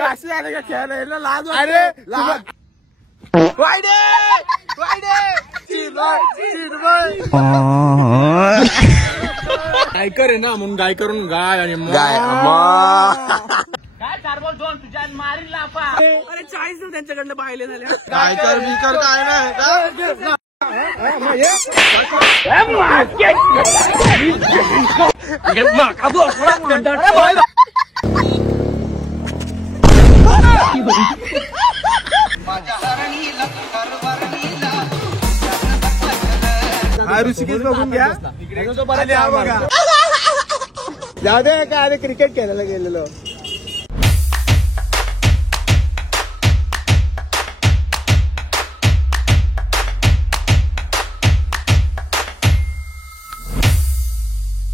अशी आले का खेळायला लाज? अरे वाईडे गायकर आहे ना म्हणून गाय करून गाय आणि गाय काय चारबोल दोन तुझ्या मारील लापा. अरे 40 त्यांच्याकडनं पाहिले झाले. गायकर बिकर काय नाही हा ऋषिकेश बघून घ्या. जाऊ दे काय क्रिकेट खेळायला गेलेलो.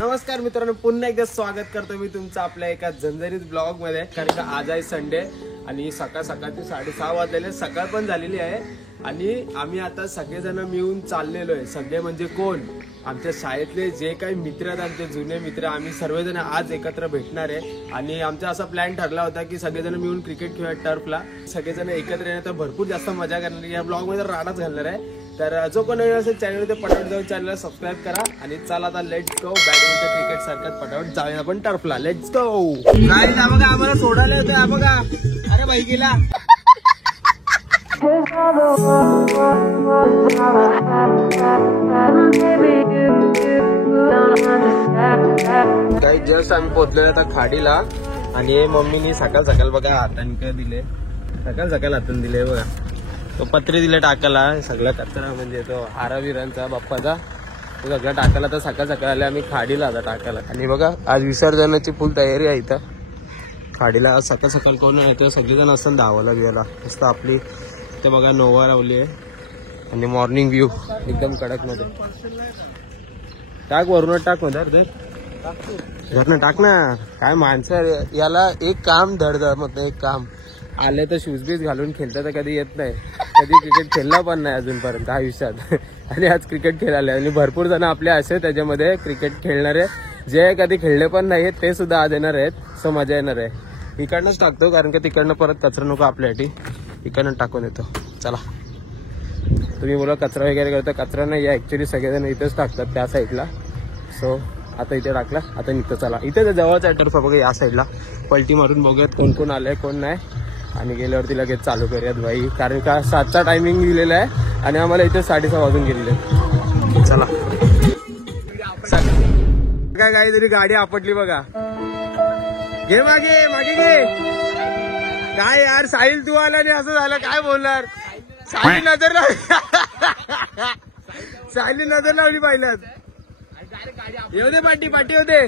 नमस्कार मित्रांनो, पुन्हा एकदा स्वागत करतो मी तुमचं आपल्या एका झणझणीत ब्लॉग मध्ये. कारण का आज आहे संडे आणि सकाळ सकाळचे 6:30 वाजलेले, सकाळ पण झालेली आहे आणि आम्ही आता सगळेजण मिळून चाललेलो आहे. सगळे म्हणजे कोण, आमच्या शाळेतले जे काही मित्र आहेत, आमचे जुने मित्र, आम्ही सर्वजण आज एकत्र भेटणार आहे. आणि आमचा असा प्लॅन ठरला होता की सगळेजण मिळून क्रिकेट खेळूया टर्फला. सगळेजण एकत्र येणार तर भरपूर जास्त मजा करणार. या ब्लॉग मध्ये राडाच घालणार आहे. तर जो कोणी असेल चॅनल ते पटापट जाऊन चॅनलला सबस्क्राईब करा आणि चला आता लेट्स गो बॅडमिंटन क्रिकेट सारख्यात पटापट जाऊया आपण टर्फला. Let's go. काय बघा आम्हाला सोडायला होतं बघा. अरे बाई गेला. काही जस्ट आम्ही पोहोचलेलो आता खाडीला आणि मम्मीनी सकाळ सकाळ बघा हातांक दिले. सकाळ सकाळ हातून दिले बघा. तो पत्रे दिले टाकायला, सगळा कचरा म्हणजे तो हाराविरांचा बाप्पाचा तो सगळा टाकायला. तर सकाळ सकाळ आले आम्ही खाडीला आता टाकायला. आणि बघा आज विसर्जनाची फुल तयारी आहे इथं खाडीला. आज सकाळ सकाळ कोण आहे सगळेजण असतात धावायला बिवायला. मस्त आपली ते बघा नोवा लावली आहे आणि मॉर्निंग व्ह्यू एकदम कडक मध्ये. टाक वरूनच टाक मध्ये घरनं टाक ना. काय माणसं याला एक काम धडधड मग एक काम आले तर शूज बीज घालून खेळता तर कधी येत नाही. कधी क्रिकेट खेळला पण नाही अजूनपर्यंत आयुष्यात. आणि आज क्रिकेट खेळायला आणि भरपूर जण आपले असे त्याच्यामध्ये क्रिकेट खेळणारे जे कधी खेळले पण नाही ते सुद्धा आज येणार आहेत. सो मजा येणार आहे. इकडनंच टाकतो कारण की तिकडनं परत कचरा नको आपल्यासाठी. इकडनं टाकून येतो. चला तुम्ही बोला कचरा वगैरे करता, कचरा नाही आहे ऍक्च्युली सगळेजण इथेच टाकतात त्या साईडला. सो आता इथे टाकला, आता निघतो. चला इथे जवळच आहे टर्फ बघा या साईडला. पलटी मारून बघूयात कोण कोण आलंय कोण नाही आणि गेल्यावरती लगेच चालू करूयात भाई. कारण का 7चा टायमिंग दिलेला आहे आणि आम्हाला इथे 6:30 वाजून गेलेले. चला काय काहीतरी गाडी आपटली बघा. घे मागे मागे घे. काय यार साहिल तू आला आणि असं झालं काय बोलणार. साहिल नजर लावली. साहिल नजर लावली पाहिल्यात. येऊ दे पाठी पाठी होते.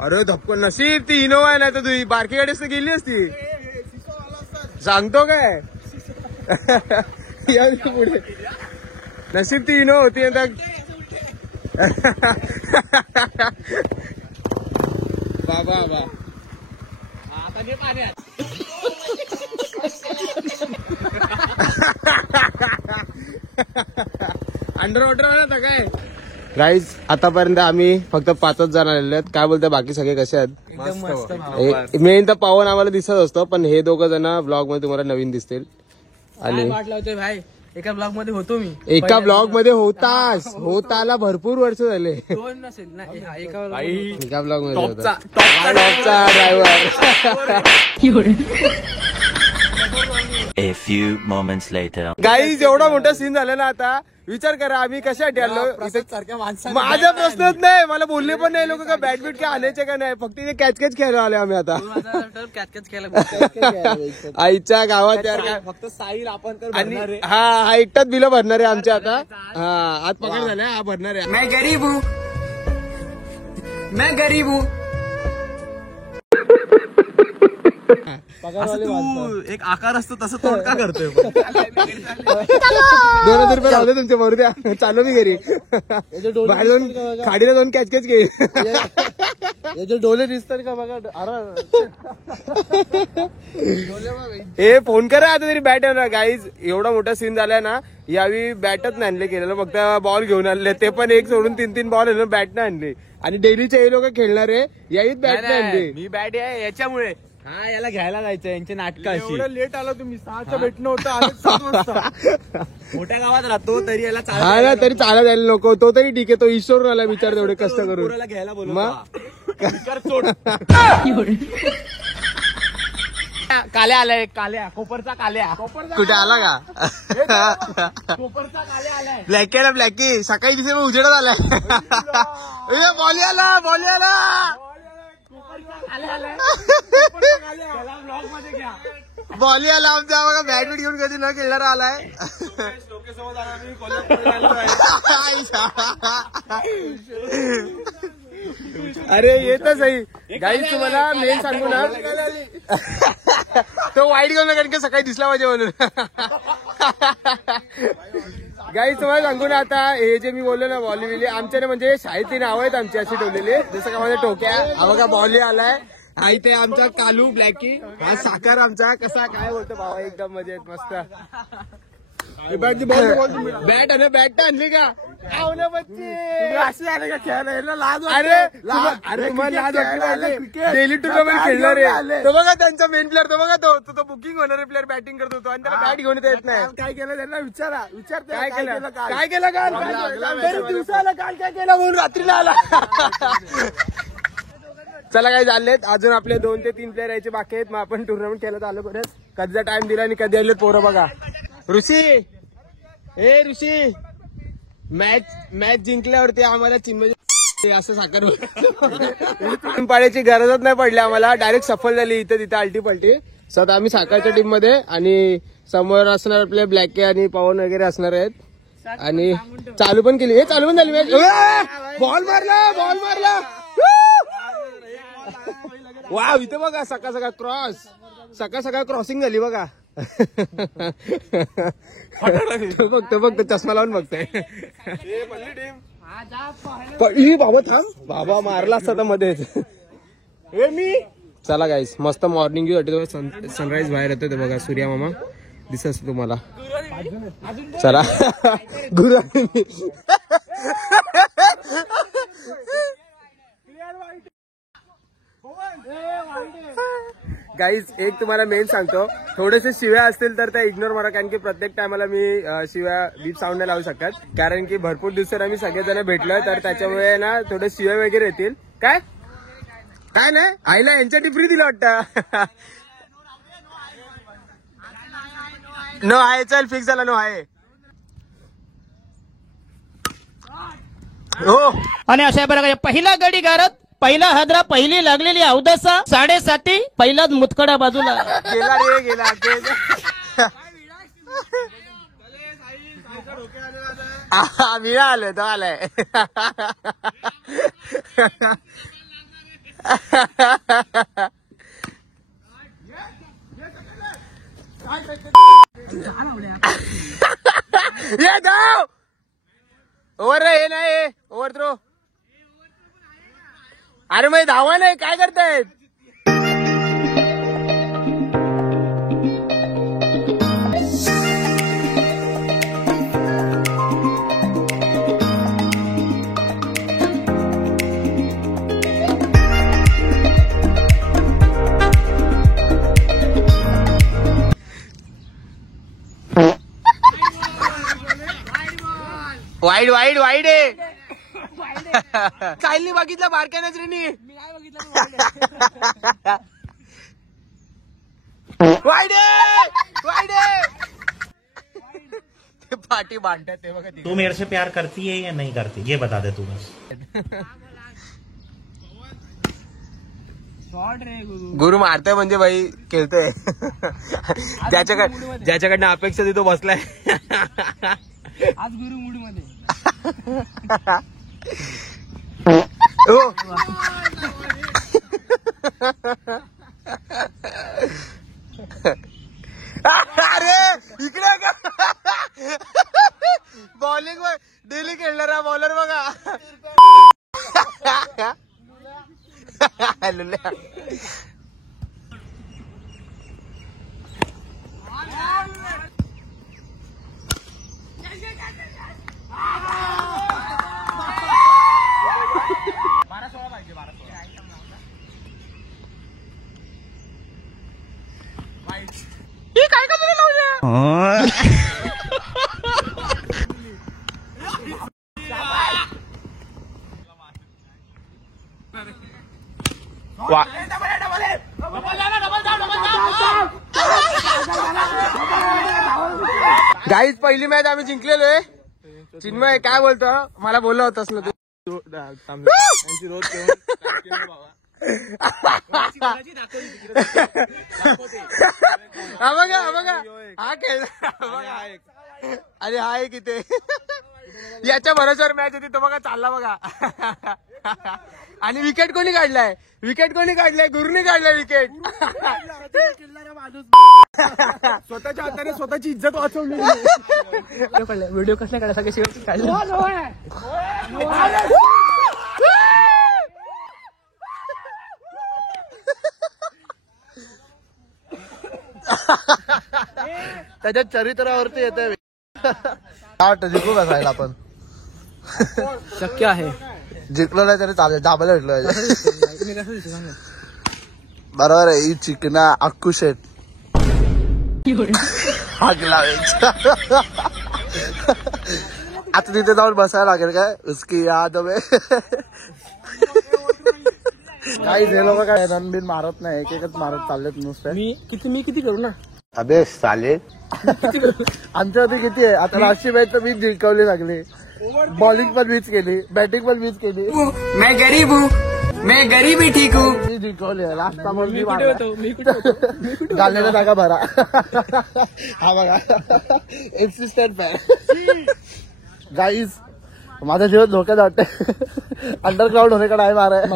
अरे धपकन नसीब ती इनोवा आहे नाही तर तुझी बारकी गाडी असते गेली असती. सांगतो काय पुढे नसीब ती इनो होती आता. बाबा बा अंडर वॉटर ना काय. गाईज आतापर्यंत आम्ही फक्त 5च जण आलेले आहेत. काय बोलता बाकी सगळे कसे आहेत. मेन तर पावन आम्हाला दिसत असतो पण हे दोघं जण ब्लॉग मध्ये तुम्हाला नवीन दिसतील. आणि भाई एका ब्लॉग मध्ये होतो मी. एका ब्लॉग मध्ये होताला भरपूर वर्ष झाले. दोन नसेल ना एका ब्लॉग मध्ये होता टॉपचा driver. A few moments later. Guys एवढा मोठा सीन झाला ना आता विचार करा आम्ही कशासाठी आलो. माझा प्रश्नच नाही, मला बोलले पण नाही लोक का बॅट बीट काय आणायचे का नाही. फक्त इथे कॅच कॅच खेळायला आले आम्ही आता. आईच्या गावात यार काय फक्त साहिल आपण आणि हा एकटाच बिल भरणार आहे आमच्या आता. हा आज पगार झाला हा भरणार आहे. मैं गरीब हूँ, मैं गरीब हूँ. तू एक आकार असतो तसं तोड का करतोय. 2000 रुपये लावले तुमच्या बरोबर द्या. चालू मी घरी बाहेर जाऊन खाडीला जाऊन कॅच कॅच घे. याचे डोले दिसतात का बघा. हे फोन करा आता तरी बॅट आहे ना. गाईज एवढा मोठा सीन झालाय ना यावेळी बॅटच नाही आणले केलेलं फक्त बॉल घेऊन आणले. ते पण एक सोडून 3-3 बॉल आहे ना बॅट नाही आणले. आणि डेलीचे हे लोक खेळणारे याहीच बॅट नाही आणले. मी बॅट आहे याच्यामुळे हा याला घ्यायला जायचं यांची नाटकं अशी. एवढं लेट आला तुम्ही 6चं भेटणं होतं आले 7 वाजता. मोठ्या गावात राहतो तरी याला हा ना तरी चालत यायला नको. तो तरी ठीक आहे, तो ईश्वर आला विचार तेवढे कष्ट करून. पोराला घ्यायला बोलू मग काल्या आलाय, काल्या कोपरचा काल्या. कुठे आला का कोपरचा काल्या आलाय. ब्लॅकी आला ब्लॅकी. सकाळी दिसे मग उजेडत आलाय. बॉली आला बॉली आला. काल्या आलाय. त्याला ब्लॉग मध्ये घ्या. बॉली आला आमचा बघा. बॅट घेऊन कधी न खेळणारा आलाय. अरे येतच सही गाईस. तुम्हाला मेन सांगू ना, तो वाईट घेऊन कारण की सकाळी दिसला पाहिजे म्हणून. गाईस तुम्हाला सांगू ना, आता हे जे मी बोललो ना बॉली बिली आमच्या म्हणजे शाळेतली नाव आहेत आमची अशी ठेवलेली. जसं का माझ्या टोक्या हा बघा बॉली आलाय. हा इथे आमचा कालू ब्लॅकी. हा साकार आमचा. कसा काय बोलतो भावा एकदम मजेत मस्त. बॅट आणि बॅट आणली का असे आले का खेळायला लाज अरे अरे तुम्हाला डेली टुर्नामेंट खेळणार आहे. तो बघा त्यांचा मेन प्लेअर. तो बघा तो बुकिंग होणारे प्लेअर बॅटिंग करत होतो आणि त्याला बॅट घेऊन येत नाही. काय केलं त्यांना विचारा. काय केलं काय केलं काल दिवसाला काल काय केलं म्हणून रात्रीला आला. चला काय झालेत अजून आपले 2 ते 3 प्लेअर यायचे बाकी आहेत. मग आपण टुर्नामेंट खेळत आलो परत. कधीचा टाइम दिला आणि कधी आले पोरं बघा. ऋषी मॅच जिंकल्यावरती आम्हाला चिन्ह असं साखर पाड्याची गरजच नाही पडली आम्हाला. डायरेक्ट सफल झाली इथे तिथे आलटी पलटी. सध्या आम्ही साखरच्या टीम मध्ये आणि समोर असणार आपले ब्लॅके आणि पवन वगैरे असणार आहेत. आणि चालू पण केली. हे चालू पण झाली मॅच. बॉल मारला वा. इथे बघा सकाळ क्रॉसिंग झाली बघा. बघतो चष्मा लावून बघतोय. बाबा थांब बाबा मारला असता मध्येच. चला गाईस मस्त मॉर्निंग व्ह्यू साठी सनराईज बाहेर येतोय. बघा सूर्या मामा दिसत तुम्हाला. चला गुरु गाईज एक तुम्हाला मेन सांगतो. थोडेसे शिव्या असतील तर त्या इग्नोर मारा. कारण की प्रत्येक टायमाला मी शिव्या बीप साऊंड नाही लावू शकत. कारण की भरपूर दिवसांनी आम्ही सगळेजण भेटलोय तर त्याच्यामुळे ना थोडे शिव्या वगैरे येतील. काय नाही आईला यांच्या फ्री दिलं वाटतं. नो आहे. चल फिक्स झाला. नो आहे. हो आणि अशा प्रकारे पहिला गडी गारत, पहिला हादरा, पहिली लागलेली अवदसा, 7:30 पहिलाच मुतखडा बाजूला गेला रे गेला. विळा आलोय तो आलाय. ये धाव ओव्हर रे. हे नाही ओव्हर थ्रो. अरे मग धावा नाही काय करतायत. वाईड वाईड वाईड आहे. काहींनी बघितलं बारक्या नजरेनी. वाईड वाईड ते पाठी बांधतात ते बघा. तू मेरे से प्यार करती है या नहीं करती ये बता दे तू बस. गुरु मारतोय म्हणजे भाई खेळतोय. ज्याच्याकडनं अपेक्षा ती तो बसलाय. आज गुरु मूड मध्ये. अरे इकडे का बॉलिंग डेली खेळणारा बॉलर बघा. गाईज पहिली मॅच आम्ही जिंकलेलो आहे. चिन्मय काय बोलतो? मला बोलला होतास ना तू. हा बघा हा खेळ. अरे हा एक इथे याच्या भरोश्यावर मॅच होती तो बघा चालला बघा. आणि विकेट कोणी काढलाय? गुरुने काढलाय विकेट. स्वतःच्या हाताने स्वतःची इज्जत वाचवली. व्हिडिओ कसल्या काढला सगळे शेवटी काढले. त्याच्या चरित्रावरती येतोय. काय वाटतं जिंकू का साहेब आपण? शक्य आहे. जिंकलो नाही तरी चालेल. दाबायला भेटलो. बरोबर आहे. ही चिकना अक्कू शेट आता तिथे जाऊन बसायला लागेल काय उसकी याद में. काही हे लोक काय रणबीन मारत नाही. एकच मारत चाललेत नुसते. मी किती करू ना? अबे चालेल. आमच्या होती किती आहे आता? राष्ट्रीय मॅच तर मीच जिंकवली लागली. बॉलिंग पण मीच केली, बॅटिंग पण मीच केली. मैं गरीब हूँ, मैं गरीब ही ठीक हूँ. मी जिंकवली. लास्टचा बॉल मी मारला. गालेला जागा भरा. हा बघा एफसी स्टँड बॅग. गाईज माझा जीवन धोक्यात वाटतंय. अंडरग्राउंड होने का टाइम आ रहा है.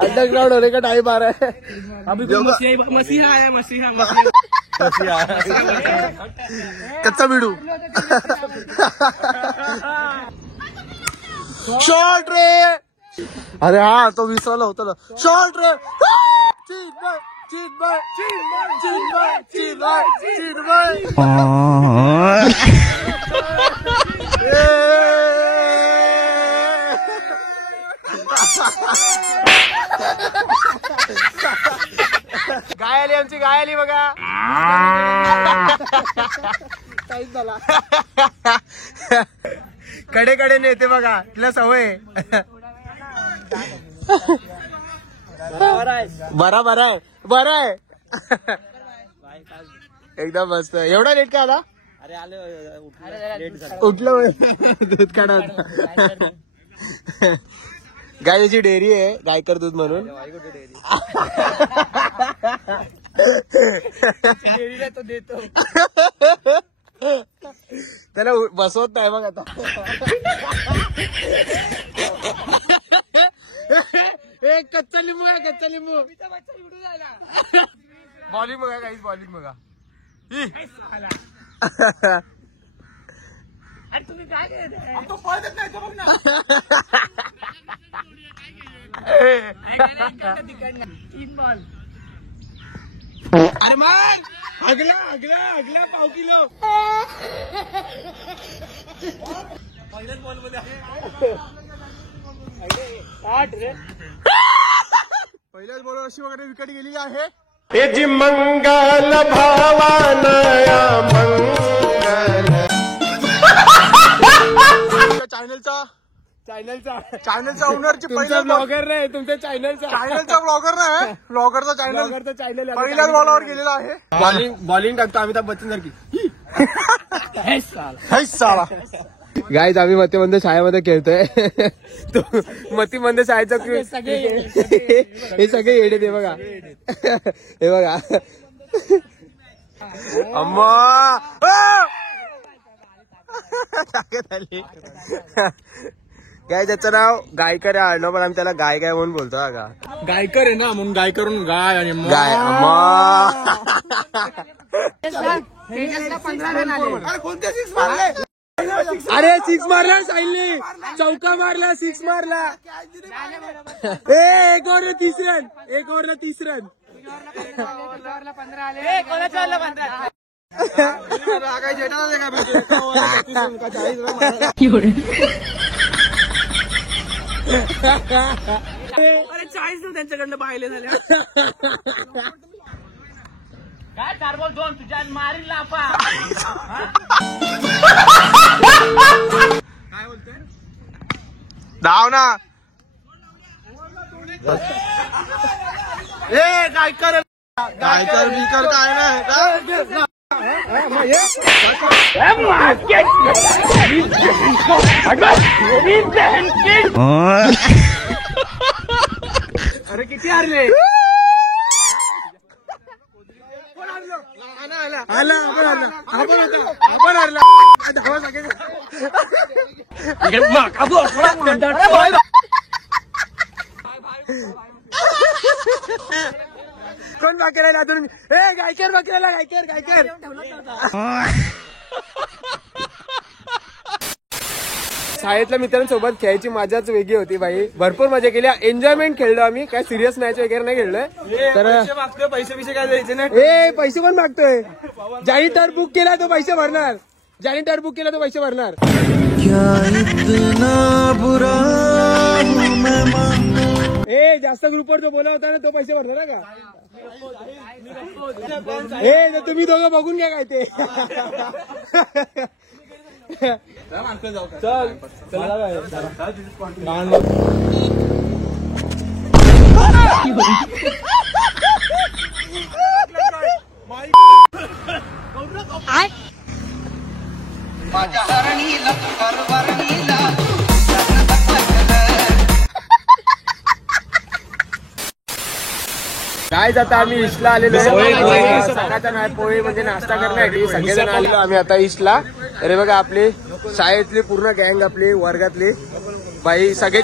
अंडरग्राउंड होने का टाइम आ रहा है. मसीहा है, मसीहा. कच्चा बिडू. शॉर्ट रे. अरे हा तो विसरला होता ना. शॉर्ट रे. गाय आली आमची. गाय आली बघा. काहीच झाला. कडे नेते बघा. तिला सवय. बरं आहे. एकदम मस्त. एवढा लेट का आला? अरे आले उठलं दूध काढा. गायची डेअरी आहे गायकर दूध म्हणून. तो देतो. त्याला बसवत नाही मग आता. एक कच्चा लिंबू आहे. कच्चा लिंबू. बॉलिंग बघा काहीच. बॉलिंग बघा. तुम्ही काय तो पळत नाही. बघ ना. तीन बॉल. अरे मग अगला पाव किलो. पहिल्याच बॉल मध्ये पहिल्याच बॉलवर अशी वगैरे विकेट गेलेली आहे. याची मंगल भावानया मंगल. चॅनलचा ओनरची पहिला ब्लॉगर नाही. तुमच्या चॅनलचा ब्लॉगर नाही. ब्लॉगरचा चॅनल पहिल्याच बॉलावर गेलेला आहे. बॉलिंग टाकतो अमिताभ बच्चन सारखी. साला गाईज आम्ही मतीमंद शाळेमध्ये खेळतोय. मतीमंद शाळेचा हे सगळे येडे ते बघा. हे बघा अम्मा गाय. त्याचं नाव गायकर आहे आडनाव पण आम्ही त्याला गाय म्हणून बोलतो. का गायकर आहे ना म्हणून गाय करून गाय आणि गाय. अम्मा कोणते सिक्स मारले? अरे 6 मारला साहिलने. चौका मारला. 6 मारला. एक ओव्हरला 30 रन. अरे 40 त्यांच्याकडनं पाहिले झाले. काय 4 बॉल 2 तुझ्या मारील लाफा. काय बोलतोय धाव ना. ए काय कर गायकर बिकर काय नाही. अरे किती हारले. आपण हरला. धावा सगळे. कोण बाकी राहिला अजून. ए गायकर बाकी राहिला. गायकर शाळेतल्या मित्रांसोबत खेळायची मजाच वेगळी होती भाई. भरपूर मजा केली. एन्जॉयमेंट खेळलो आम्ही. काय सिरियस मॅच वगैरे नाही खेळलोय. तर मागतोय पैसे काय द्यायचे नाही. ए पैसे कोण मागतोय. ज्याने टर बुक केला तो पैसे भरणार. ए जास्त ग्रुपवर जो बोला होता ना तो पैसे भरणार का. ए तुम्ही दोघं बघून घ्या काय ते. चल काय जाता आम्ही ईस्टला आलेलो आहे. सकाळचा नाही पोहे म्हणजे नाश्ता करण्यासाठी सगळेजण आलेलो आम्ही आता ईस्टला. अरे बघा आपली शाळेतली पूर्ण गँग आपली वर्गातली बाई सगळे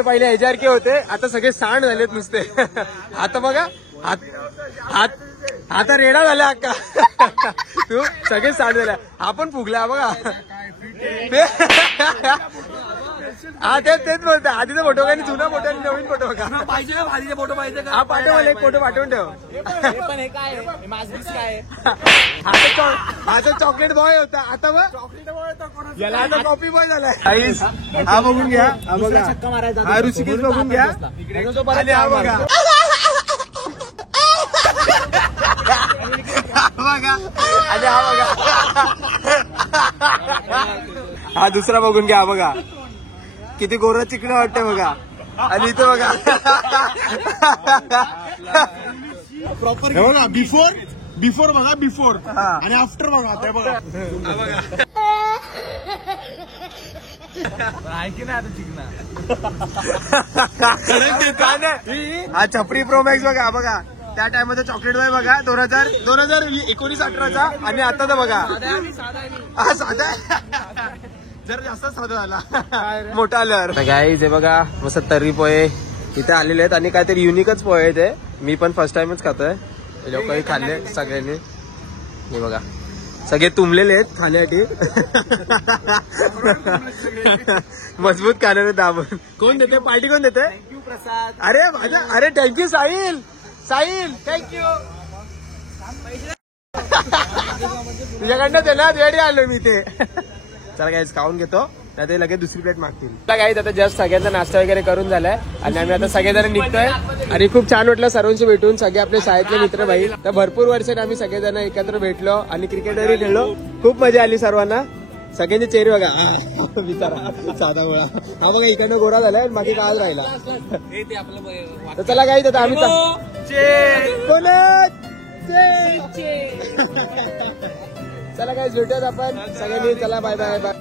पहिले ह्याच्यासारखे होते. आता सगळे सांड झालेत नुसते. आता बघा आता रेडा झाला अक्का. तू सगळे सांड झाल्या. आपण फुगला बघा. हा तेच बोलतो. आधीचा फोटो का जुना फोटो आणि नवीन फोटो का पाहिजे आधीचे फोटो पाहिजे का. हा पाठव. एक फोटो पाठवून ठेव. पण हे काय काय हा चॉकलेट बॉय होता. आता मग याला आता कॉफी बॉय झालाय. हा बघून घ्या. हा बघा. हा ऋषिकेश बघून घ्या. आणि हा बघा. आणि हा बघा. हा दुसरा बघून घ्या. बघा किती गोरा चिकन वाटतं बघा. आणि इथं बघा प्रॉपर बघा. बिफोर बघा. बिफोर आणि आफ्टर बघा. ते बघा. ऐकी ना आता चिकना. हा छपरी प्रो मॅक्स बघा. त्या टाइमचा चॉकलेट बॉय बघा. 2019-18चा आणि आताचा बघा. हा साधा जर जास्त साधा झाला. मोठा आलं गाईज. हे बघा मस्त तर्री पोहे इथे आलेले आहेत. आणि काहीतरी युनिकच पोहे आहेत ते. मी पण फर्स्ट टाइमच खातोय. लोकही खाल्ले सगळ्यांनी. हे बघा सगळे तुंबलेले आहेत खाण्यासाठी. मजबूत खाणारे दाबून. कोण देते पार्टी. कोण देते. अरे माझा. अरे थँक्यू साहिल थँक्यू. तुझ्याकडनं ते ना रेडी आलो मी ते. चला गाईज खाऊन घेतो. त्यात लगेच दुसरी प्लेट मागतील. गाईज आता जस्ट सगळ्यांचा नाश्ता वगैरे करून झालाय आणि आम्ही आता सगळेजण निघतोय. आणि खूप छान वाटलं सर्वांशी भेटून. सगळे आपले शाळेतले मित्र भाई. तर भरपूर वर्षांनी आम्ही सगळेजण एकत्र भेटलो आणि क्रिकेट वगैरे खेळलो. खूप मजा आली सर्वांना. सगळ्यांचे चेहरे बघा. विचारा साधा गोळा. हा बघा इकडनं गोरा झालाय. बाकी काळच राहिला. तर चला गाईज आता आम्ही चला गाईज भेटूयात आपण सगळ्यांनी. चला बाय बाय बाय.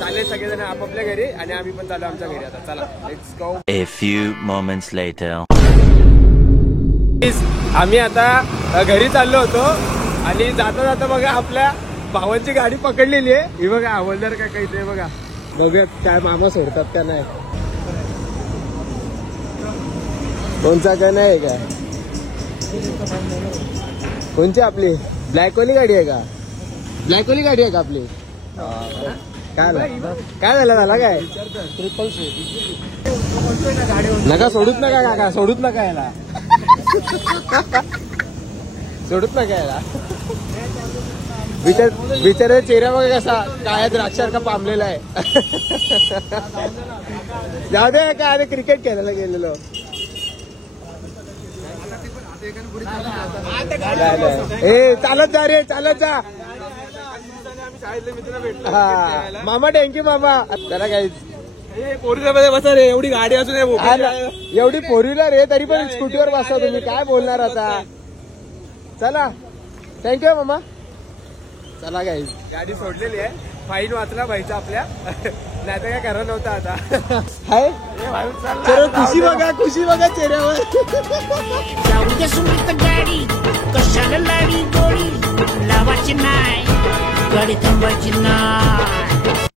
चालेल सगळेजण आपापल्या घरी आणि आम्ही पण चालू आमच्या घरी आता. चला let's go. A few moments later. आम्ही आता घरी चाललो होतो आणि जाता जाता बघा आपल्या भावांची गाडी पकडलेली आहे. ही बघा हवलदार का काही ते बघा. बघूयात काय मामा सोडतात का नाही. कोणचा का नाही का. कोणची आपली ब्लॅकवाली गाडी आहे का. ब्लॅकवाली गाडी आहे का आपली. काय झालं काय. नका सोडूच नका काका. सोडूच नका याला. सोडूच नका याला. बिचारे चेहरा बघा कसा काय द्राक्षासारखा पामलेला आहे. जाऊ दे काय आता क्रिकेट खेळायला गेलेलो. ए चालत जा रे चालत जा. हा मामा थँक्यू मामा. त्याला काही बसा रे एवढी गाडी असून एवढी फोर व्हीलर आहे तरी पण स्कूटीवर बसता तुम्ही काय बोलणार आता. चला थँक्यू मामा. चला काही गाडी सोडलेली आहे. फाईन वाचला भाईचा आपल्या नाही तर काय खरं नव्हतं आता. हाय चलो खुशी बघा चेहऱ्यावर. जाऊ दे सुमित गाडी कशाला लाडी गोडी लावायची नाही गाडी थांबायची नाही.